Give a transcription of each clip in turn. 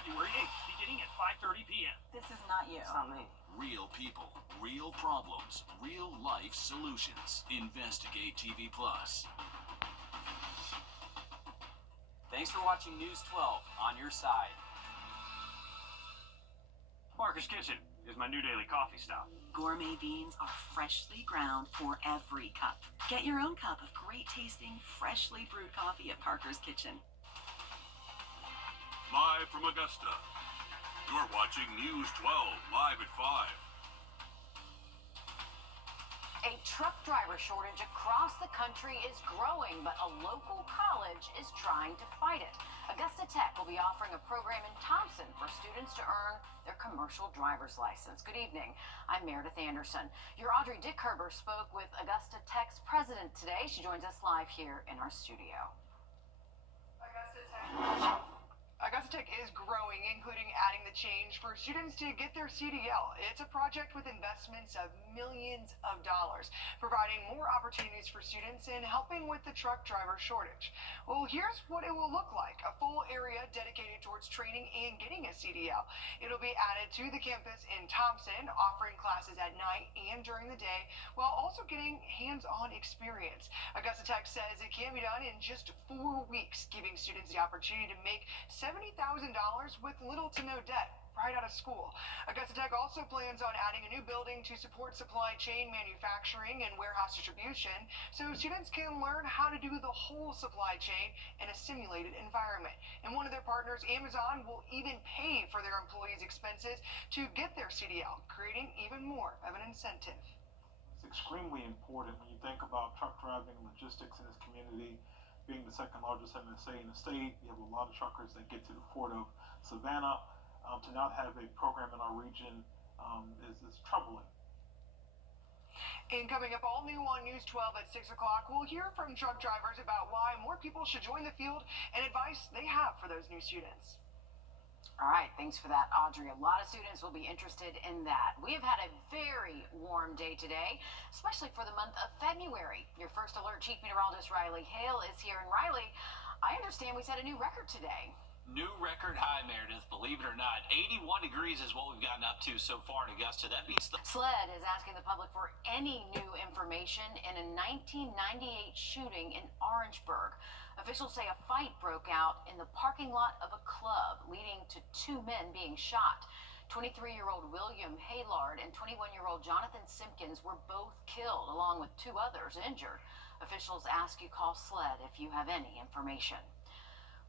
February 8th, beginning at 5:30 p.m. This is not you. It's not me. Real people, real problems, real life solutions. Investigate TV Plus. Thanks for watching News 12 on your side. Parker's Kitchen is my new daily coffee stop. Gourmet beans are freshly ground for every cup. Get your own cup of great tasting, freshly brewed coffee at Parker's Kitchen. Live from Augusta, you're watching News 12 live at 5. A truck driver shortage across the country is growing, but a local college is trying to fight it. Augusta Tech will be offering a program in Thompson for students to earn their commercial driver's license. Good evening. I'm Meredith Anderson. Your Audrey Dickherber spoke with Augusta Tech's president today. She joins us live here in our studio. Augusta Tech is growing, including adding the change for students to get their CDL. It's a project with investments of millions of dollars, providing more opportunities for students and helping with the truck driver shortage. Well, here's what it will look like. A full area dedicated towards training and getting a CDL. It'll be added to the campus in Thompson, offering classes at night and during the day, while also getting hands-on experience. Augusta Tech says it can be done in just 4 weeks, giving students the opportunity to make $70,000 with little to no debt right out of school. Augusta Tech also plans on adding a new building to support supply chain manufacturing and warehouse distribution, so students can learn how to do the whole supply chain in a simulated environment. And one of their partners, Amazon, will even pay for their employees' expenses to get their CDL, creating even more of an incentive. It's extremely important when you think about truck driving and logistics in this community. Being the second largest MSA in the state, we have a lot of truckers that get to the port of Savannah. To not have a program in our region is troubling. And coming up all new on News 12 at 6 o'clock, we'll hear from truck drivers about why more people should join the field and advice they have for those new students. All right, thanks for that, Audrey. A lot of students will be interested in that. We have had a very warm day today, especially for the month of February. Your first alert chief meteorologist, Riley Hale, is here. And Riley, I understand we set a new record today. New record high, Meredith, believe it or not. 81 degrees is what we've gotten up to so far in Augusta. That beats the... SLED is asking the public for any new information in a 1998 shooting in Orangeburg. Officials say a fight broke out in the parking lot of a club, leading to 2 men being shot. 23-year-old William Haylard and 21-year-old Jonathan Simpkins were both killed, along with 2 others injured. Officials ask you call SLED if you have any information.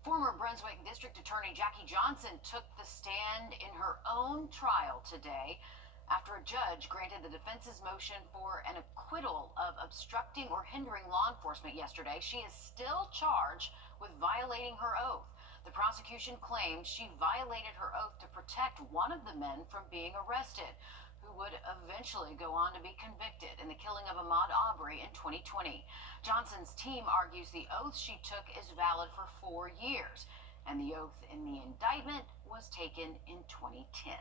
Former Brunswick District Attorney Jackie Johnson took the stand in her own trial today after a judge granted the defense's motion for an acquittal of obstructing or hindering law enforcement yesterday. She is still charged with violating her oath. The prosecution claimed she violated her oath to protect one of the men from being arrested, who would eventually go on to be convicted in the killing of Ahmaud Arbery in 2020. Johnson's team argues the oath she took is valid for 4 years, and the oath in the indictment was taken in 2010.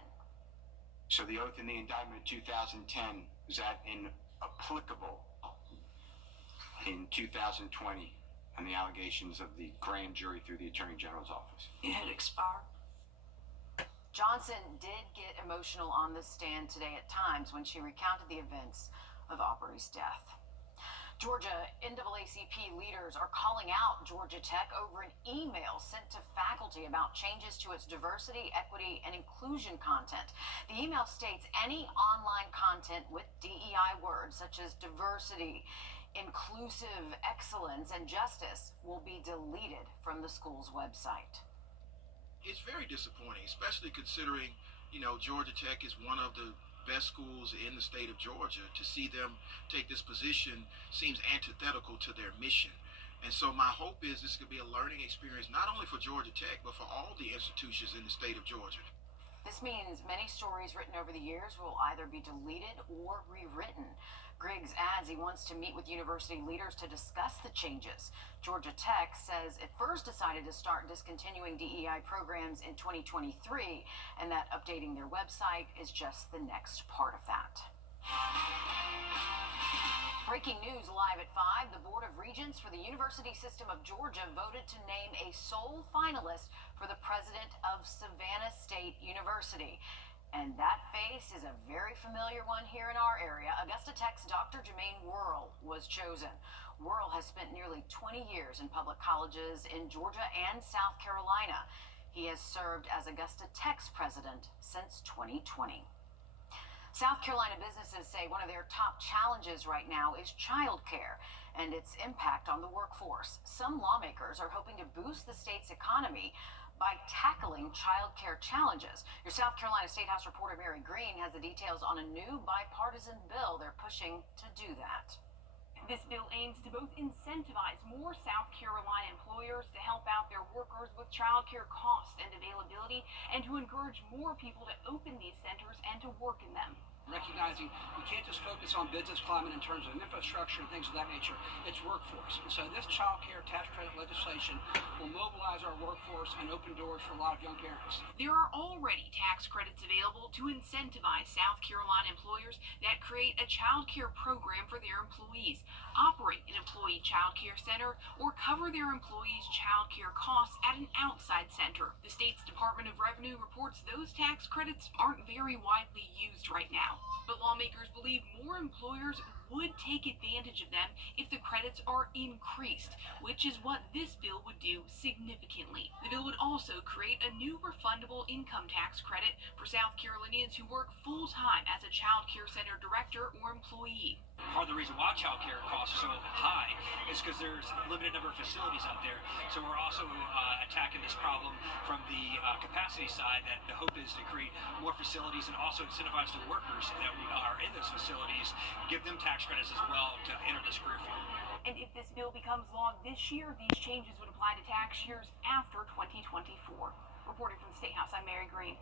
So the oath in the indictment of 2010, is that inapplicable in 2020 on the allegations of the grand jury through the Attorney General's office? It had expired. Johnson did get emotional on the stand today at times when she recounted the events of Arbery's death. Georgia NAACP leaders are calling out Georgia Tech over an email sent to faculty about changes to its diversity, equity, and inclusion content. The email states any online content with DEI words such as diversity, inclusive, excellence, and justice will be deleted from the school's website. It's very disappointing, especially considering, Georgia Tech is one of the best schools in the state of Georgia. To see them take this position seems antithetical to their mission. And so my hope is this could be a learning experience, not only for Georgia Tech, but for all the institutions in the state of Georgia. This means many stories written over the years will either be deleted or rewritten. Griggs adds he wants to meet with university leaders to discuss the changes. Georgia Tech says it first decided to start discontinuing DEI programs in 2023, and that updating their website is just the next part of that. Breaking news live at 5. The Board of Regents for the University System of Georgia voted to name a sole finalist for the president of Savannah State University. And that face is a very familiar one here in our area. Augusta Tech's Dr. Jermaine Worrell was chosen. Worrell has spent nearly 20 years in public colleges in Georgia and South Carolina. He has served as Augusta Tech's president since 2020. South Carolina businesses say one of their top challenges right now is childcare and its impact on the workforce. Some lawmakers are hoping to boost the state's economy by tackling childcare challenges. Your South Carolina State House reporter Mary Green has the details on a new bipartisan bill they're pushing to do that. This bill aims to both incentivize more South Carolina employers to help out their workers with childcare costs and availability, and to encourage more people to open these centers and to work in them. Recognizing we can't just focus on business climate in terms of infrastructure and things of that nature, it's workforce. And so this child care tax credit legislation will mobilize our workforce and open doors for a lot of young parents. There are already tax credits available to incentivize South Carolina employers that create a child care program for their employees, operate an employee child care center, or cover their employees' child care costs at an outside center. The state's Department of Revenue reports those tax credits aren't very widely used right now, but lawmakers believe more employers would take advantage of them if the credits are increased, which is what this bill would do significantly. The bill would also create a new refundable income tax credit for South Carolinians who work full-time as a child care center director or employee. Part of the reason why child care costs are so high is because there's a limited number of facilities out there. So we're also attacking this problem from the capacity side, that the hope is to create more facilities and also incentivize the workers that are in those facilities, give them tax credits as well to enter this career field. And if this bill becomes law this year, these changes would apply to tax years after 2024. Reporting from the State House, I'm Mary Green.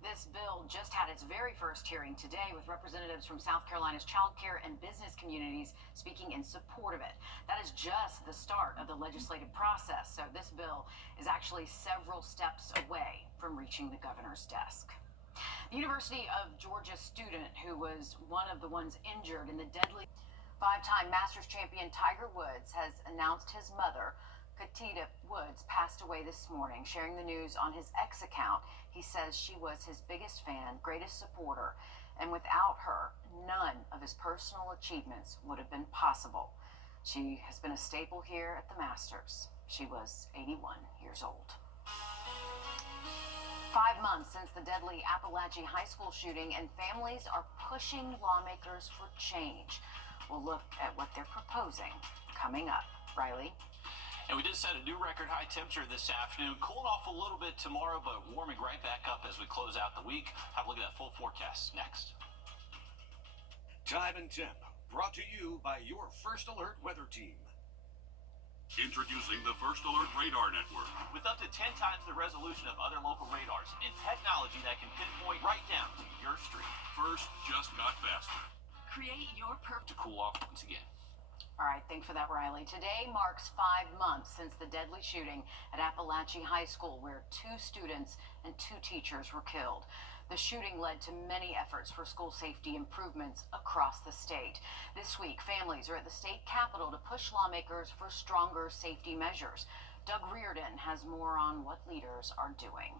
This bill just had its very first hearing today, with representatives from South Carolina's child care and business communities speaking in support of it. That is just the start of the legislative process, so this bill is actually several steps away from reaching the governor's desk. The University of Georgia student who was one of the ones injured in the deadly five-time Masters champion Tiger Woods has announced his mother, Katita Woods, passed away this morning. Sharing the news on his X account, he says she was his biggest fan, greatest supporter, and without her, none of his personal achievements would have been possible. She has been a staple here at the Masters. She was 81 years old. 5 months since the deadly Appalachia High School shooting, and families are pushing lawmakers for change. We'll look at what they're proposing coming up. Riley? And we did set a new record high temperature this afternoon. Cooling off a little bit tomorrow, but warming right back up as we close out the week. Have a look at that full forecast next. Time and Temp, brought to you by your First Alert weather team. Introducing the First Alert Radar Network. With up to 10 times the resolution of other local radars and technology that can pinpoint right down to your street. First just got faster. Create your To cool off once again. All right, thanks for that, Riley. Today marks 5 months since the deadly shooting at Appalachia High School, where 2 students and 2 teachers were killed. The shooting led to many efforts for school safety improvements across the state. This week, families are at the state capitol to push lawmakers for stronger safety measures. Doug Reardon has more on what leaders are doing.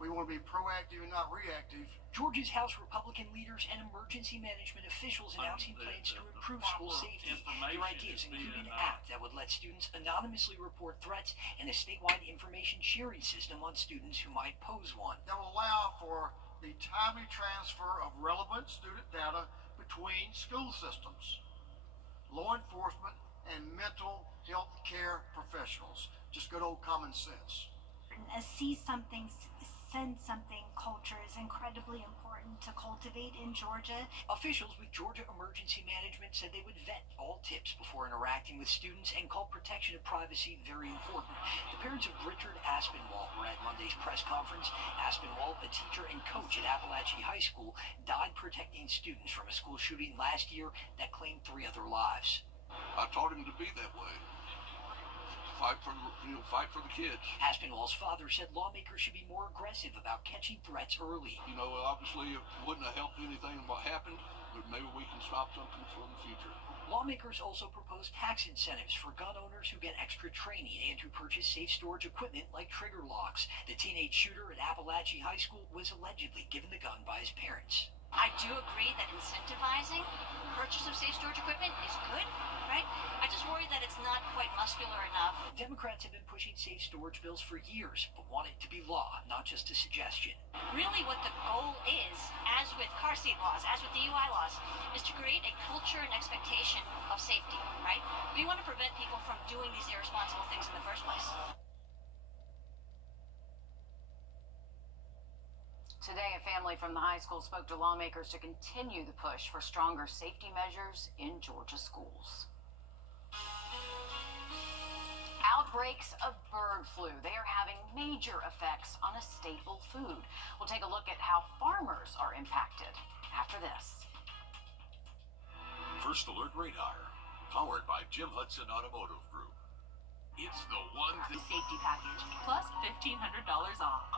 We want to be proactive and not reactive. Georgia's House Republican leaders and emergency management officials announcing plans to improve school safety. Their ideas including an app that would let students anonymously report threats and a statewide information sharing system on students who might pose one. That will allow for the timely transfer of relevant student data between school systems, law enforcement, and mental health care professionals. Just good old common sense. A see something, send something culture is incredibly important to cultivate in Georgia. Officials with Georgia Emergency Management said they would vet all tips before interacting with students and called protection of privacy very important. The parents of Richard Aspinwall were at Monday's press conference. Aspinwall, a teacher and coach at Appalachia High School, died protecting students from a school shooting last year that claimed 3 other lives. I taught him to be that way. Fight for the kids. Aspinwall's father said lawmakers should be more aggressive about catching threats early. Obviously it wouldn't have helped anything what happened, but maybe we can stop something for the future. Lawmakers also proposed tax incentives for gun owners who get extra training and who purchase safe storage equipment like trigger locks. The teenage shooter at Appalachian High School was allegedly given the gun by his parents. I do agree that incentivizing purchase of safe storage equipment is good, right? I just worry that it's not quite muscular enough. Democrats have been pushing safe storage bills for years, but want it to be law, not just a suggestion. Really what the goal is, as with car seat laws, as with DUI laws, is to create a culture and expectation of safety, right? We want to prevent people from doing these irresponsible things in the first place. Today, a family from the high school spoke to lawmakers to continue the push for stronger safety measures in Georgia schools. Outbreaks of bird flu. They are having major effects on a staple food. We'll take a look at how farmers are impacted after this. First Alert Radar, powered by Jim Hudson Automotive Group. It's the one thing. Safety package plus $1,500 off.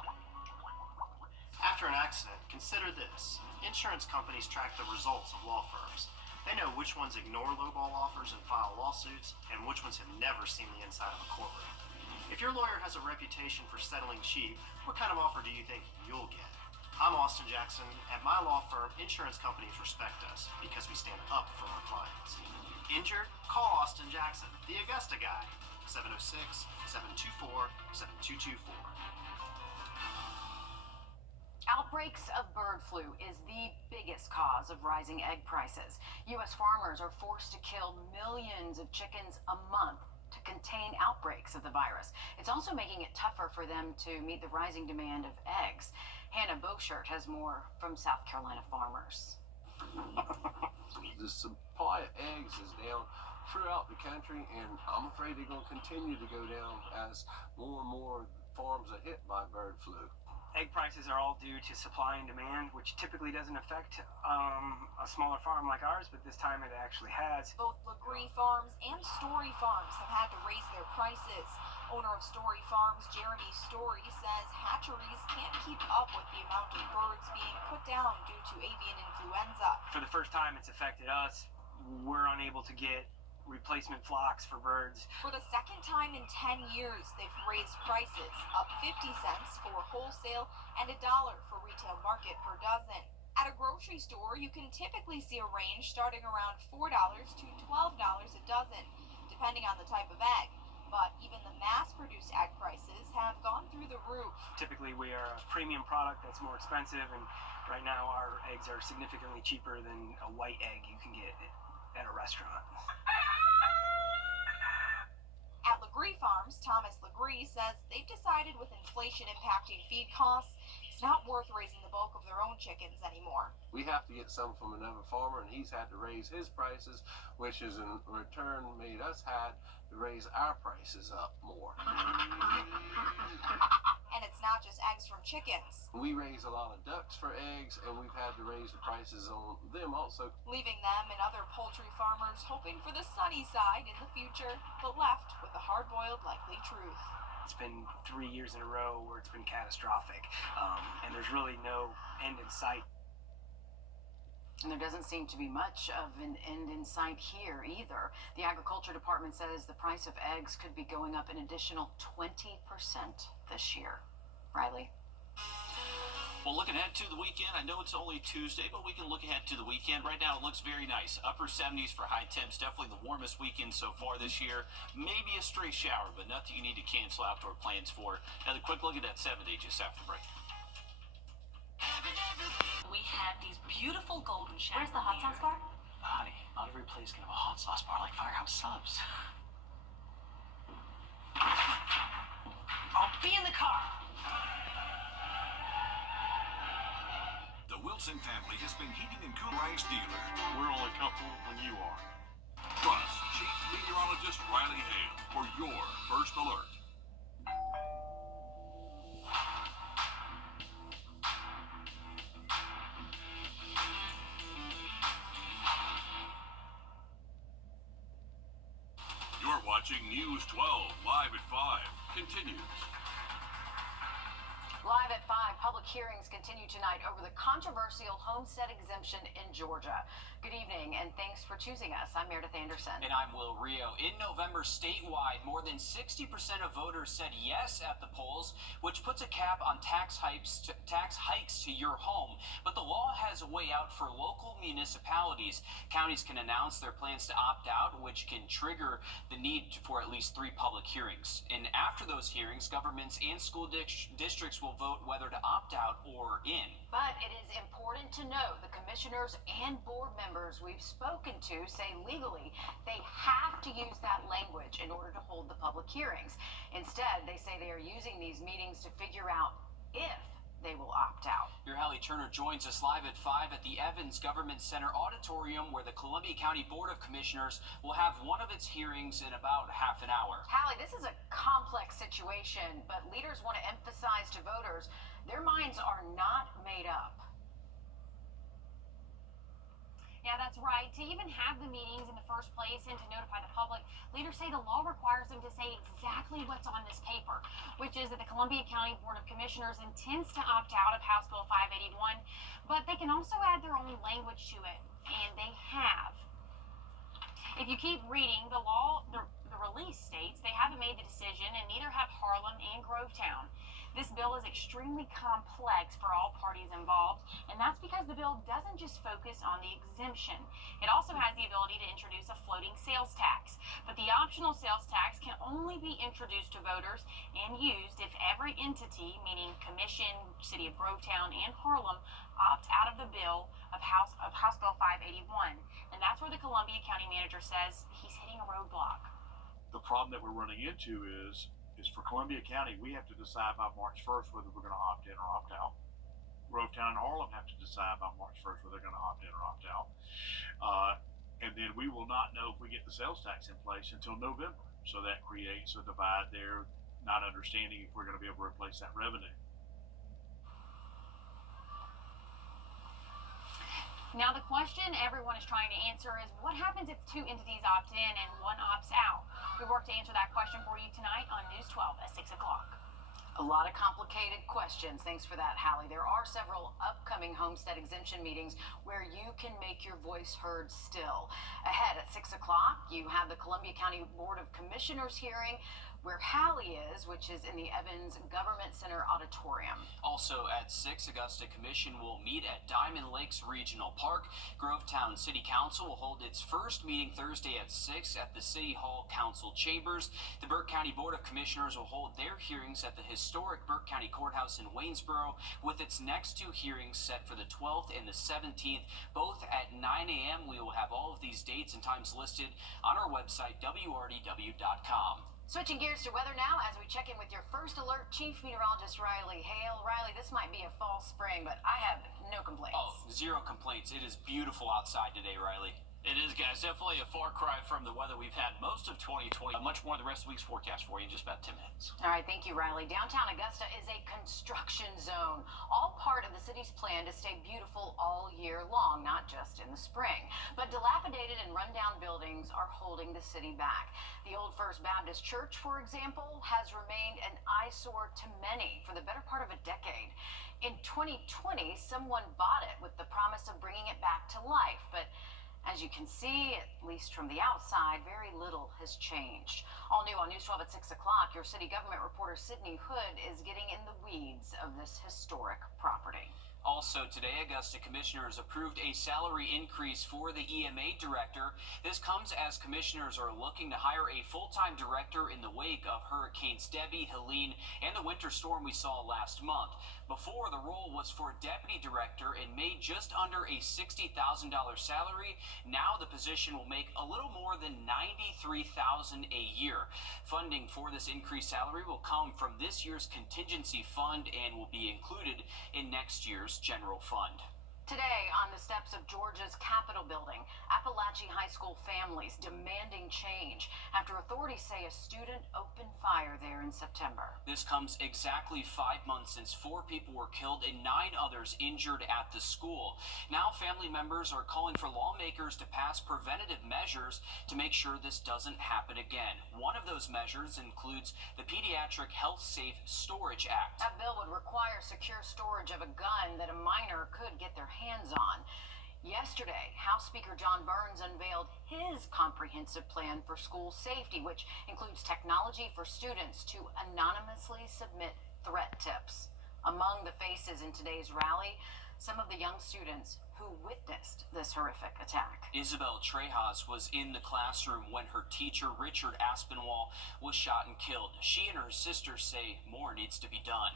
After an accident, consider this. Insurance companies track the results of law firms. They know which ones ignore lowball offers and file lawsuits, and which ones have never seen the inside of a courtroom. If your lawyer has a reputation for settling cheap, what kind of offer do you think you'll get? I'm Austin Jackson. At my law firm, insurance companies respect us because we stand up for our clients. Injured? Call Austin Jackson, the Augusta guy. 706-724-7224. Outbreaks of bird flu is the biggest cause of rising egg prices. U.S. farmers are forced to kill millions of chickens a month to contain outbreaks of the virus. It's also making it tougher for them to meet the rising demand of eggs. Hannah Bochert has more from South Carolina farmers. The supply of eggs is down throughout the country, and I'm afraid they're going to continue to go down as more and more farms are hit by bird flu. Egg prices are all due to supply and demand, which typically doesn't affect a smaller farm like ours, but this time it actually has. Both Legree Farms and Story Farms have had to raise their prices. Owner of Story Farms, Jeremy Story, says hatcheries can't keep up with the amount of birds being put down due to avian influenza. For the first time it's affected us. We're unable to get replacement flocks for birds. For the second time in 10 years, they've raised prices, up 50 cents for wholesale and $1 for retail market per dozen. At a grocery store, you can typically see a range starting around $4 to $12 a dozen, depending on the type of egg. But even the mass-produced egg prices have gone through the roof. Typically, we are a premium product that's more expensive, and right now our eggs are significantly cheaper than a white egg you can get at a restaurant. At Legree Farms, Thomas Legree says they've decided with inflation impacting feed costs, it's not worth raising the bulk of their own chickens anymore. We have to get some from another farmer, and he's had to raise his prices, which is in return made us had to raise our prices up more. And it's not just eggs from chickens. We raise a lot of ducks for eggs, and we've had to raise the prices on them also. Leaving them and other poultry farmers hoping for the sunny side in the future, but left with the hard-boiled likely truth. It's been 3 years in a row where it's been catastrophic, and there's really no end in sight. And there doesn't seem to be much of an end in sight here either. The Agriculture Department says the price of eggs could be going up an additional 20% this year. Riley? Well, looking ahead to the weekend, I know it's only Tuesday, but we can look ahead to the weekend. Right now, it looks very nice. Upper 70s for high temps, definitely the warmest weekend so far this year. Maybe a stray shower, but nothing you need to cancel outdoor plans for. Now, a quick look at that 7-day just after break. We had these beautiful golden chandeliers. Where's the hot sauce bar? Honey, not every place can have a hot sauce bar like Firehouse Subs. I'll be in the car. The Wilson family has been heating and cooling rice dealer. We're only comfortable when you are. Plus, Chief Meteorologist Riley Hale for your First Alert. You're watching News 12 live at 5. Continues. Live at 5, public hearings continue tonight over the controversial homestead exemption in Georgia. Good evening, and thanks for choosing us. I'm Meredith Anderson. And I'm Will Rio. In November statewide, more than 60% of voters said yes at the polls, which puts a cap on tax hikes to your home. But the law has a way out for local municipalities. Counties can announce their plans to opt out, which can trigger the need for at least 3 public hearings. And after those hearings, governments and school districts will vote whether to opt out or in. But it is important to know the commissioners and board members we've spoken to say legally they have to use that language in order to hold the public hearings. Instead, they say they are using these meetings to figure out if they will opt out. Your Hallie Turner joins us live at 5 at the Evans Government Center Auditorium, where the Columbia County Board of Commissioners will have one of its hearings in about half an hour. Hallie, this is a complex situation, but leaders want to emphasize to voters their minds are not made up. Yeah, that's right. To even have the meetings in the first place and to notify the public, leaders say the law requires them to say exactly what's on this paper, which is that the Columbia County Board of Commissioners intends to opt out of House Bill 581, but they can also add their own language to it, and they have. If you keep reading the law, the release states they haven't made the decision, and neither have Harlem and Grovetown. This bill is extremely complex for all parties involved, and that's because the bill doesn't just focus on the exemption. It also has the ability to introduce a floating sales tax, but the optional sales tax can only be introduced to voters and used if every entity, meaning Commission, City of Grovetown, and Harlem, opt out of the bill of House Bill 581, and that's where the Columbia County manager says he's hitting a roadblock. The problem that we're running into is for Columbia County, we have to decide by March 1st whether we're going to opt in or opt out. Grovetown and Harlem have to decide by March 1st whether they're going to opt in or opt out. And then we will not know if we get the sales tax in place until November. So that creates a divide there, not understanding if we're going to be able to replace that revenue. Now, the question everyone is trying to answer is what happens if 2 entities opt in and 1 opts out? We work to answer that question for you tonight on News 12 at 6 o'clock. A lot of complicated questions. Thanks for that, Hallie. There are several upcoming homestead exemption meetings where you can make your voice heard still. Ahead at 6 o'clock, you have the Columbia County Board of Commissioners hearing where Hallie is, which is in the Evans Government Center Auditorium. Also at 6, Augusta Commission will meet at Diamond Lakes Regional Park. Grovetown City Council will hold its first meeting Thursday at 6 at the City Hall Council Chambers. The Burke County Board of Commissioners will hold their hearings at the historic Burke County Courthouse in Waynesboro, with its next 2 hearings set for the 12th and the 17th, both at 9 a.m. We will have all of these dates and times listed on our website, wrdw.com. Switching gears to weather now as we check in with your first alert, Chief Meteorologist Riley Hale. Riley, this might be a fall spring, but I have no complaints. Oh, 0 complaints. It is beautiful outside today, Riley. It is, guys. Definitely a far cry from the weather we've had most of 2020. Much more of the rest of the week's forecast for you in just about 10 minutes. All right, thank you, Riley. Downtown Augusta is a construction zone, all part of the city's plan to stay beautiful all year long, not just in the spring. But dilapidated and rundown buildings are holding the city back. The old First Baptist Church, for example, has remained an eyesore to many for the better part of a decade. In 2020, someone bought it with the promise of bringing it back to life, but as you can see, at least from the outside, very little has changed. All new on News 12 at 6 o'clock, your city government reporter Sydney Hood is getting in the weeds of this historic property. Also today, Augusta commissioners approved a salary increase for the EMA director. This comes as commissioners are looking to hire a full-time director in the wake of Hurricanes Debbie, Helene, and the winter storm we saw last month. Before, the role was for deputy director and made just under a $60,000 salary. Now the position will make a little more than $93,000 a year. Funding for this increased salary will come from this year's contingency fund and will be included in next year's general fund. Today, on the steps of Georgia's Capitol building, Appalachia High School families demanding change after authorities say a student opened fire there in September. This comes exactly 5 months since 4 people were killed and 9 others injured at the school. Now family members are calling for lawmakers to pass preventative measures to make sure this doesn't happen again. One of those measures includes the Pediatric Health Safe Storage Act. That bill would require secure storage of a gun that a minor could get their hands on. Yesterday, House Speaker John Burns unveiled his comprehensive plan for school safety, which includes technology for students to anonymously submit threat tips. Among the faces in today's rally, some of the young students who witnessed this horrific attack. Isabel Trejas was in the classroom when her teacher, Richard Aspinwall, was shot and killed. She and her sister say more needs to be done.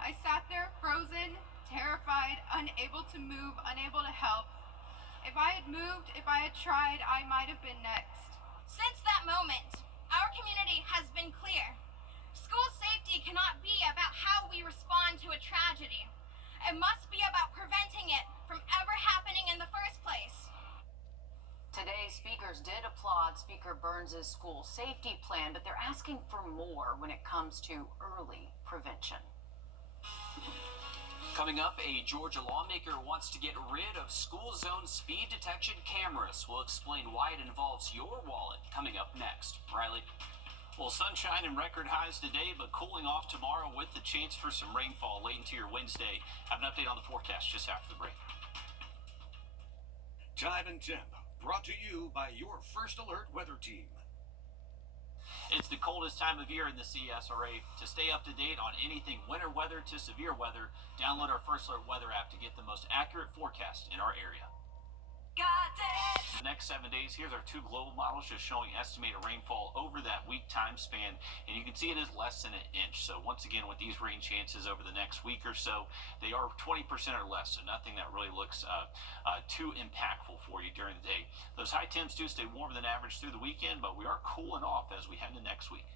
I sat there frozen, terrified, unable to move, unable to help. If I had moved, if I had tried, I might have been next. Since that moment, our community has been clear. School safety cannot be about how we respond to a tragedy. It must be about preventing it from ever happening in the first place. Today's speakers did applaud Speaker Burns' school safety plan, but they're asking for more when it comes to early prevention. Coming up, a Georgia lawmaker wants to get rid of school zone speed detection cameras. We'll explain why it involves your wallet. Coming up next. Riley. Well, sunshine and record highs today, but cooling off tomorrow with the chance for some rainfall late into your Wednesday. Have an update on the forecast just after the break. Time and temp, brought to you by your First Alert weather team. It's the coldest time of year in the CSRA. To stay up to date on anything winter weather to severe weather, download our First Alert weather app to get the most accurate forecast in our area. Got it! The next 7 days, here's our two global models just showing estimated rainfall over that week time span, and you can see it is less than an inch. So once again, with these rain chances over the next week or so, they are 20% or less, so nothing that really looks too impactful for you during the day. Those high temps do stay warmer than average through the weekend, but we are cooling off as we head into next week.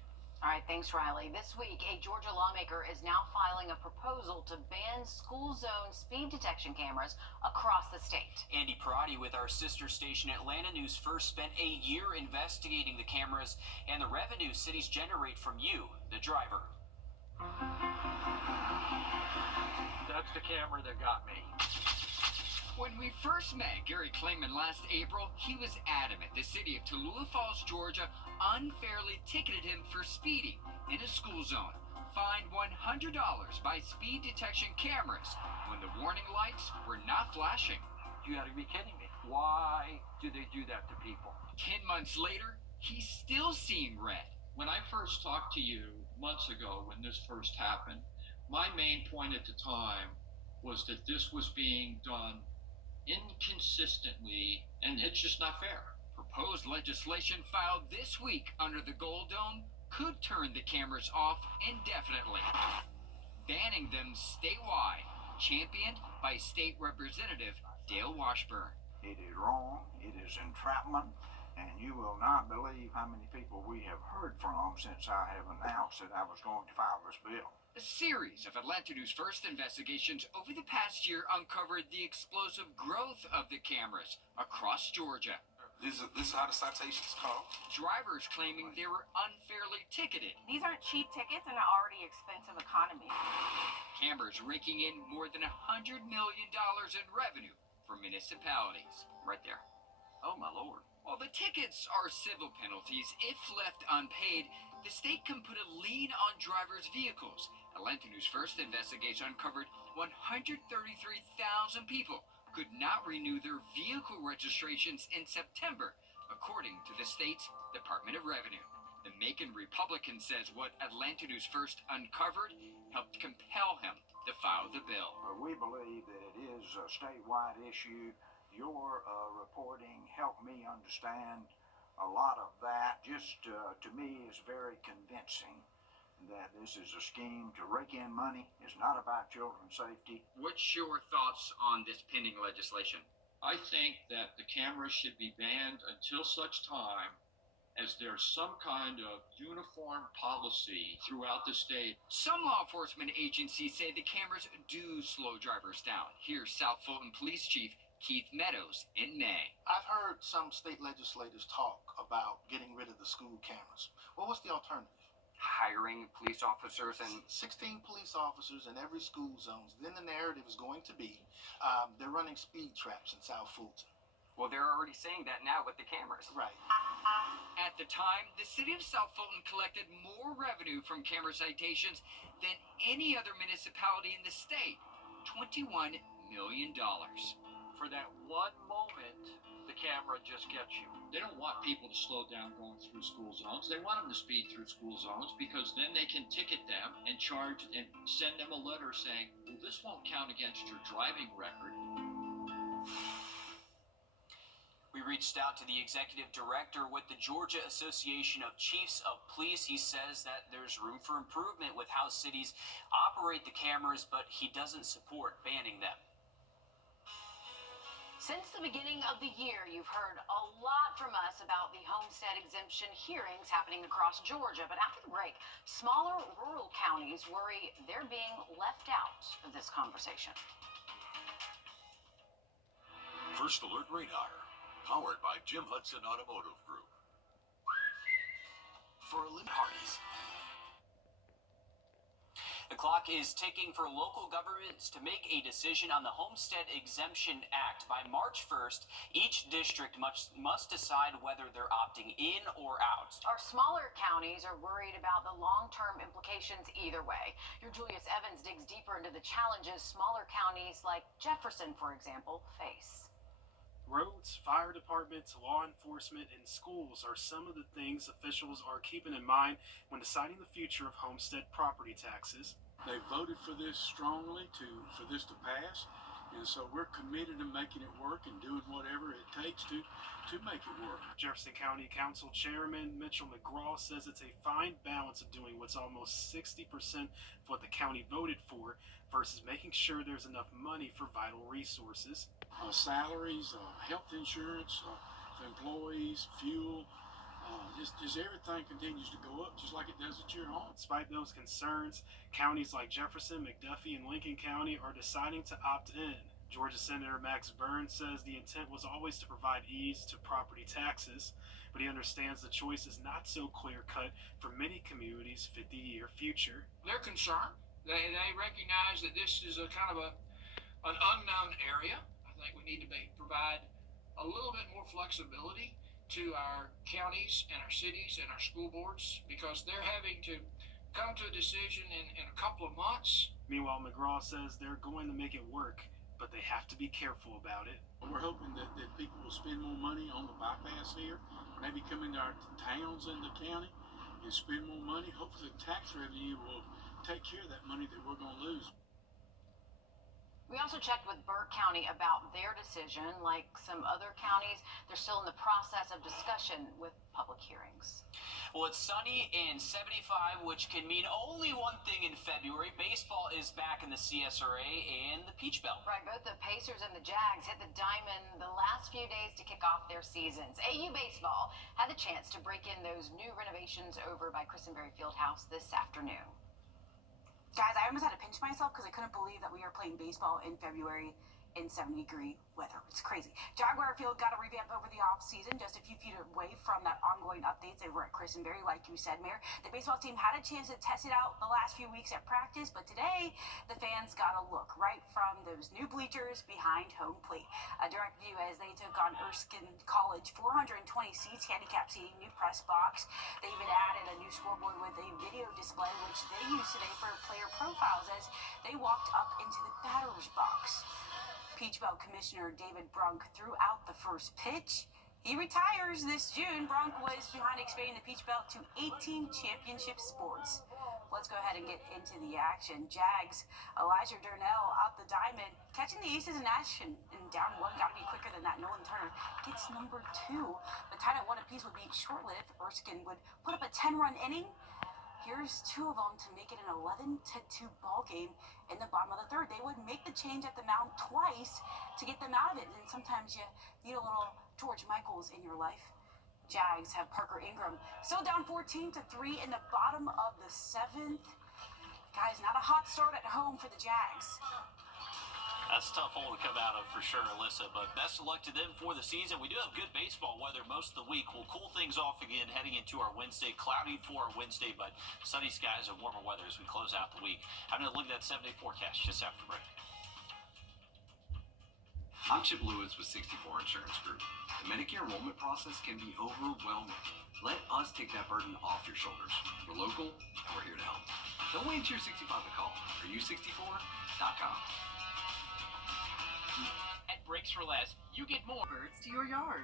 All right, thanks, Riley. This week, a Georgia lawmaker is now filing a proposal to ban school zone speed detection cameras across the state. Andy Parati with our sister station Atlanta News First spent a year investigating the cameras and the revenue cities generate from you, the driver. That's the camera that got me. When we first met Gary Clayman last April, he was adamant the city of Tallulah Falls, Georgia, unfairly ticketed him for speeding in a school zone, fined $100 by speed detection cameras when the warning lights were not flashing. You gotta be kidding me. Why do they do that to people? 10 months later, he's still seeing red. When I first talked to you months ago when this first happened, my main point at the time was that this was being done inconsistently, and it's just not fair. Proposed legislation filed this week under the Gold Dome could turn the cameras off indefinitely, banning them statewide, championed by State Representative Dale Washburn. It is wrong, it is entrapment, and you will not believe how many people we have heard from since I have announced that I was going to file this bill. A series of Atlanta News First investigations over the past year uncovered the explosive growth of the cameras across Georgia. This is how the citations come. Drivers claiming they were unfairly ticketed. These aren't cheap tickets in an already expensive economy. Cameras raking in more than $100 million in revenue for municipalities. Right there. Oh my Lord. While the tickets are civil penalties, if left unpaid, the state can put a lien on drivers' vehicles. Atlanta News First investigation uncovered 133,000 people could not renew their vehicle registrations in September, according to the state's Department of Revenue. The Macon Republican says what Atlanta News First uncovered helped compel him to file the bill. We believe that it is a statewide issue. Your reporting helped me understand a lot of that. Just to me is very convincing that this is a scheme to rake in money. It's not about children's safety. What's your thoughts on this pending legislation? I think that the cameras should be banned until such time as there's some kind of uniform policy throughout the state. Some law enforcement agencies say the cameras do slow drivers down. Here's South Fulton Police Chief Keith Meadows in May. I've heard some state legislators talk about getting rid of the school cameras. What was the alternative? Hiring police officers and 16 police officers in every school zone. Then the narrative is going to be they're running speed traps in South Fulton. Well, they're already saying that now with the cameras. Right. At the time, the city of South Fulton collected more revenue from camera citations than any other municipality in the state, $21 million. For that one moment, the camera just gets you. They don't want people to slow down going through school zones. They want them to speed through school zones because then they can ticket them and charge and send them a letter saying, well, this won't count against your driving record. We reached out to the executive director with the Georgia Association of Chiefs of Police. He says that there's room for improvement with how cities operate the cameras, but he doesn't support banning them. Since the beginning of the year, you've heard a lot from us about the homestead exemption hearings happening across Georgia. But after the break, smaller rural counties worry they're being left out of this conversation. First Alert Radar, powered by Jim Hudson Automotive Group. For Olympic parties. The clock is ticking for local governments to make a decision on the Homestead Exemption Act. By March 1st, each district must decide whether they're opting in or out. Our smaller counties are worried about the long-term implications either way. Your Julius Evans digs deeper into the challenges smaller counties like Jefferson, for example, face. Roads, fire departments, law enforcement, and schools are some of the things officials are keeping in mind when deciding the future of homestead property taxes. They voted for this strongly for this to pass, and so we're committed to making it work and doing whatever it takes to make it work. Jefferson County Council Chairman Mitchell McGraw says it's a fine balance of doing what's almost 60% of what the county voted for versus making sure there's enough money for vital resources. Salaries, health insurance for employees, fuel, just everything continues to go up just like it does at your home. Despite those concerns, counties like Jefferson, McDuffie, and Lincoln County are deciding to opt in. Georgia Senator Max Burns says the intent was always to provide ease to property taxes, but he understands the choice is not so clear-cut for many communities' 50-year future. They're concerned. They recognize that this is a kind of an unknown area. I think we need to provide a little bit more flexibility to our counties and our cities and our school boards because they're having to come to a decision in a couple of months. Meanwhile, McGraw says they're going to make it work, but they have to be careful about it. We're hoping that people will spend more money on the bypass here, maybe come into our towns in the county and spend more money. Hopefully the tax revenue will take care of that money that we're going to lose. We also checked with Burke County about their decision. Like some other counties, they're still in the process of discussion with public hearings. Well, it's sunny and 75, which can mean only one thing in February. Baseball is back in the CSRA and the Peach Belt. Right, both the Pacers and the Jags hit the diamond the last few days to kick off their seasons. AU Baseball had the chance to break in those new renovations over by Christenberry Fieldhouse this afternoon. Guys, I almost had to pinch myself because I couldn't believe that we are playing baseball in February in 70-degree weather. It's crazy. Jaguar Field got a revamp over the off-season, just a few feet away from that ongoing updates over at Christenberry, like you said, Mayor. The baseball team had a chance to test it out the last few weeks at practice, but today the fans got a look right from those new bleachers behind home plate. A direct view as they took on Erskine College, 420 seats, handicap seating, new press box. They even added a new scoreboard with a video display, which they used today for player profiles as they walked up into the batter's box. Peach Belt Commissioner David Brunk threw out the first pitch. He retires this June. Brunk was behind expanding the Peach Belt to 18 championship sports. Let's go ahead and get into the action. Jags, Elijah Durnell out the diamond, catching the aces in action, and down one, gotta be quicker than that. Nolan Turner gets number 2. The tied at 1 apiece would be short-lived. Erskine would put up a 10-run inning. Here's 2 of them to make it an 11-2 ball game in the bottom of the 3rd. They would make the change at the mound twice to get them out of it. And sometimes you need a little George Michaels in your life. Jags have Parker Ingram still down 14-3 in the bottom of the 7th. Guys, not a hot start at home for the Jags. That's a tough hole to come out of for sure, Alyssa, but best of luck to them for the season. We do have good baseball weather most of the week. We'll cool things off again heading into our Wednesday. Cloudy for our Wednesday, but sunny skies and warmer weather as we close out the week. I'm going to look at that 7-day forecast just after break. I'm Chip Lewis with 64 Insurance Group. The Medicare enrollment process can be overwhelming. Let us take that burden off your shoulders. We're local, and we're here to help. Don't wait until you're 65 to call. Are you64.com. At Breaks for Less, you get more birds to your yard.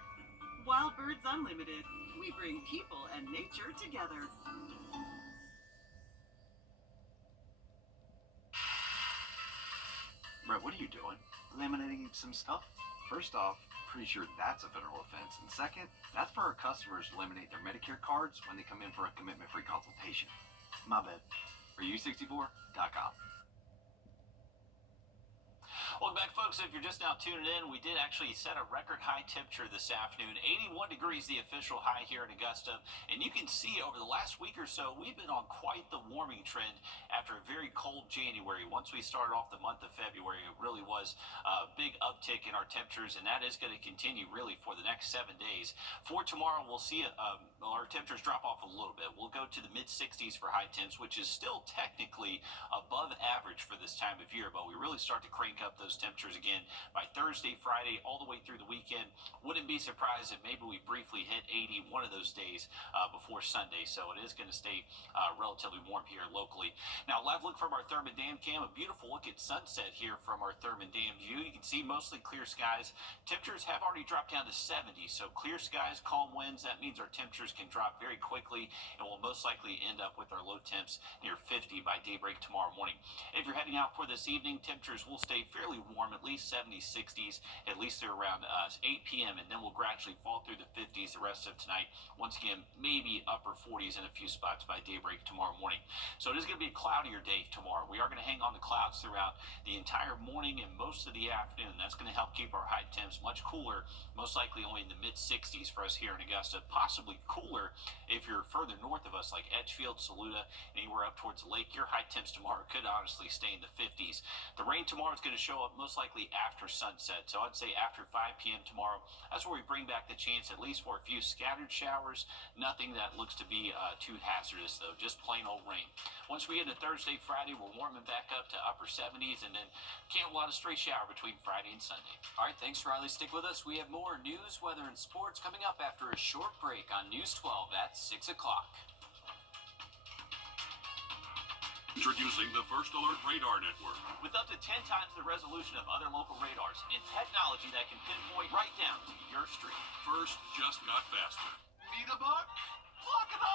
Wild Birds Unlimited. We bring people and nature together. Brett, what are you doing? Laminating some stuff. First off, pretty sure that's a federal offense. And second, that's for our customers to laminate their Medicare cards when they come in for a commitment-free consultation. My bad. Are you64.com. Welcome back, folks. If you're just now tuning in, we did actually set a record high temperature this afternoon. 81 degrees the official high here in Augusta. And you can see over the last week or so, we've been on quite the warming trend after a very cold January. Once we started off the month of February, it really was a big uptick in our temperatures, and that is going to continue really for the next 7 days. For tomorrow, we'll see our temperatures drop off a little bit. We'll go to the mid-60s for high temps, which is still technically above average for this time of year, but we really start to crank up those temperatures again by Thursday, Friday, all the way through the weekend. Wouldn't be surprised if maybe we briefly hit 80 one of those days before Sunday, so it is going to stay relatively warm here locally. Now, live look from our Thurman Dam cam, a beautiful look at sunset here from our Thurman Dam view. You can see mostly clear skies. Temperatures have already dropped down to 70, so clear skies, calm winds, that means our temperatures can drop very quickly, and we'll most likely end up with our low temps near 50 by daybreak tomorrow morning. If you're heading out for this evening, temperatures will stay fairly warm, at least 70s, 60s, at least they're around 8 p.m., and then we'll gradually fall through the 50s the rest of tonight. Once again, maybe upper 40s in a few spots by daybreak tomorrow morning. So it is going to be a cloudier day tomorrow. We are going to hang on to clouds throughout the entire morning and most of the afternoon. That's going to help keep our high temps much cooler, most likely only in the mid-60s for us here in Augusta, possibly cooler if you're further north of us, like Edgefield, Saluda, anywhere up towards the lake. Your high temps tomorrow could honestly stay in the 50s. The rain tomorrow is going to show up most likely after sunset, so I'd say after 5 p.m. tomorrow. That's where we bring back the chance at least for a few scattered showers. Nothing that looks to be too hazardous, though, just plain old rain. Once we get to Thursday, Friday, we're warming back up to upper 70s, and then can't a lot of stray shower between Friday and Sunday. All right, thanks, Riley. Stick with us. We have more news, weather, and sports coming up after a short break on News 12 at 6 o'clock. Introducing the First Alert Radar Network. With up to 10 times the resolution of other local radars and technology that can pinpoint right down to your street. First just got faster. Need a buck? Look it up!